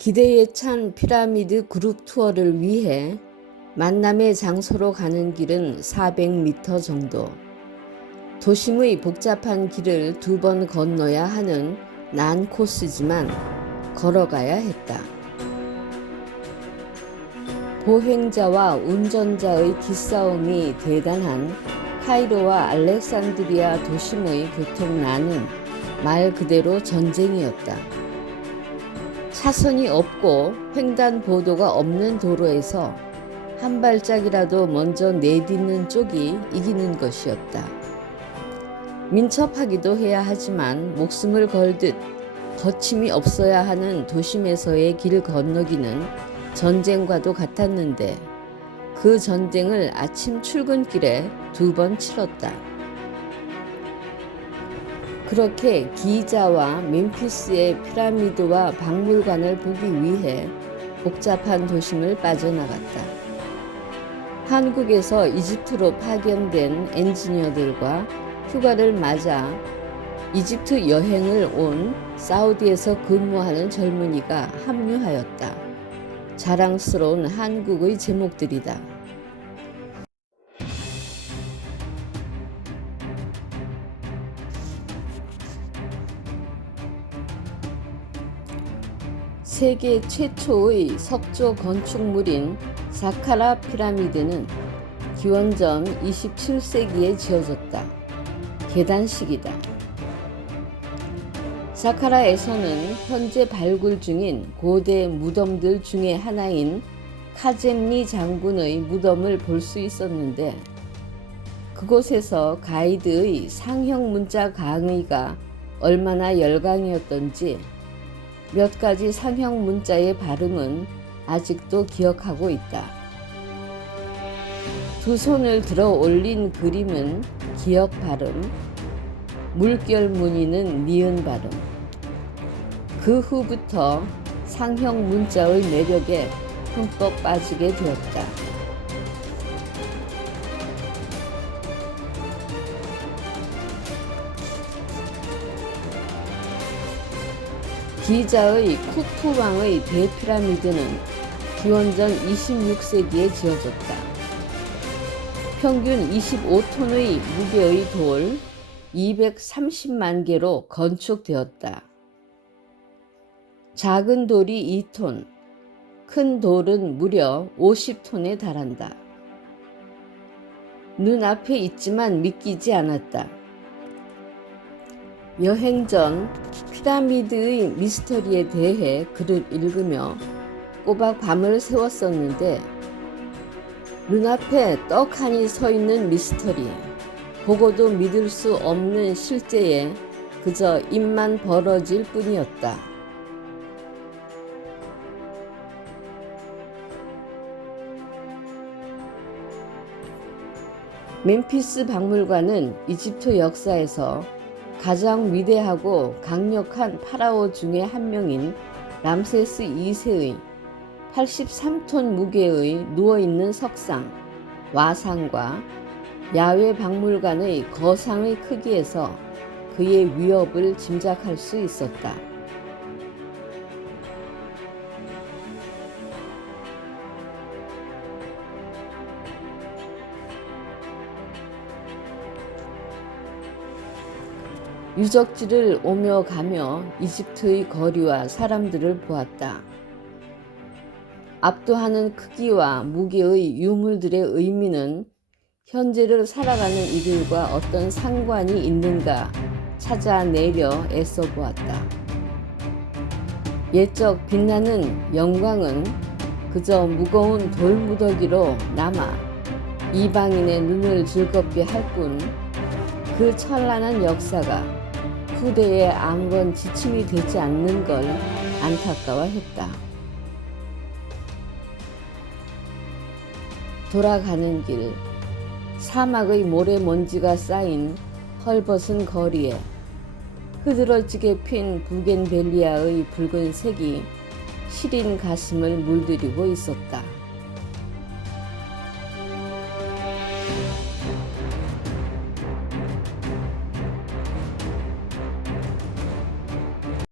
기대에 찬 피라미드 그룹 투어를 위해 만남의 장소로 가는 길은 400m 정도. 도심의 복잡한 길을 두 번 건너야 하는 난 코스지만 걸어가야 했다. 보행자와 운전자의 기싸움이 대단한 카이로와 알렉산드리아 도심의 교통난은 말 그대로 전쟁이었다. 차선이 없고 횡단보도가 없는 도로에서 한 발짝이라도 먼저 내딛는 쪽이 이기는 것이었다. 민첩하기도 해야 하지만 목숨을 걸듯 거침이 없어야 하는 도심에서의 길 건너기는 전쟁과도 같았는데 그 전쟁을 아침 출근길에 두 번 치렀다. 그렇게 기자와 멤피스의 피라미드와 박물관을 보기 위해 복잡한 도심을 빠져나갔다. 한국에서 이집트로 파견된 엔지니어들과 휴가를 맞아 이집트 여행을 온 사우디에서 근무하는 젊은이가 합류하였다. 자랑스러운 한국의 제목들이다. 세계 최초의 석조 건축물인 사카라 피라미드는 기원전 27세기에 지어졌다. 계단식이다. 사카라에서는 현재 발굴 중인 고대 무덤들 중의 하나인 카잼리 장군의 무덤을 볼 수 있었는데 그곳에서 가이드의 상형 문자 강의가 얼마나 열강이었던지 몇 가지 상형 문자의 발음은 아직도 기억하고 있다. 두 손을 들어 올린 그림은 기억 발음, 물결 무늬는 니은 발음. 그 후부터 상형 문자의 매력에 흠뻑 빠지게 되었다. 기자의 쿠프왕의 대피라미드는 기원전 26세기에 지어졌다. 평균 25톤의 무게의 돌 230만 개로 건축되었다. 작은 돌이 2톤, 큰 돌은 무려 50톤에 달한다. 눈앞에 있지만 믿기지 않았다. 여행 전 피라미드의 미스터리에 대해 글을 읽으며 꼬박 밤을 새웠었는데 눈앞에 떡하니 서 있는 미스터리, 보고도 믿을 수 없는 실제에 그저 입만 벌어질 뿐이었다. 멤피스 박물관은 이집트 역사에서 가장 위대하고 강력한 파라오 중의 한 명인 람세스 2세의 83톤 무게의 누워있는 석상, 와상과 야외 박물관의 거상의 크기에서 그의 위협을 짐작할 수 있었다. 유적지를 오며 가며 이집트의 거리와 사람들을 보았다. 압도하는 크기와 무게의 유물들의 의미는 현재를 살아가는 이들과 어떤 상관이 있는가 찾아내려 애써 보았다. 옛적 빛나는 영광은 그저 무거운 돌무더기로 남아 이방인의 눈을 즐겁게 할 뿐 그 찬란한 역사가 후대에 아무런 지침이 되지 않는 걸 안타까워했다. 돌아가는 길, 사막의 모래먼지가 쌓인 헐벗은 거리에 흐드러지게 핀 부겐벨리아의 붉은 색이 시린 가슴을 물들이고 있었다.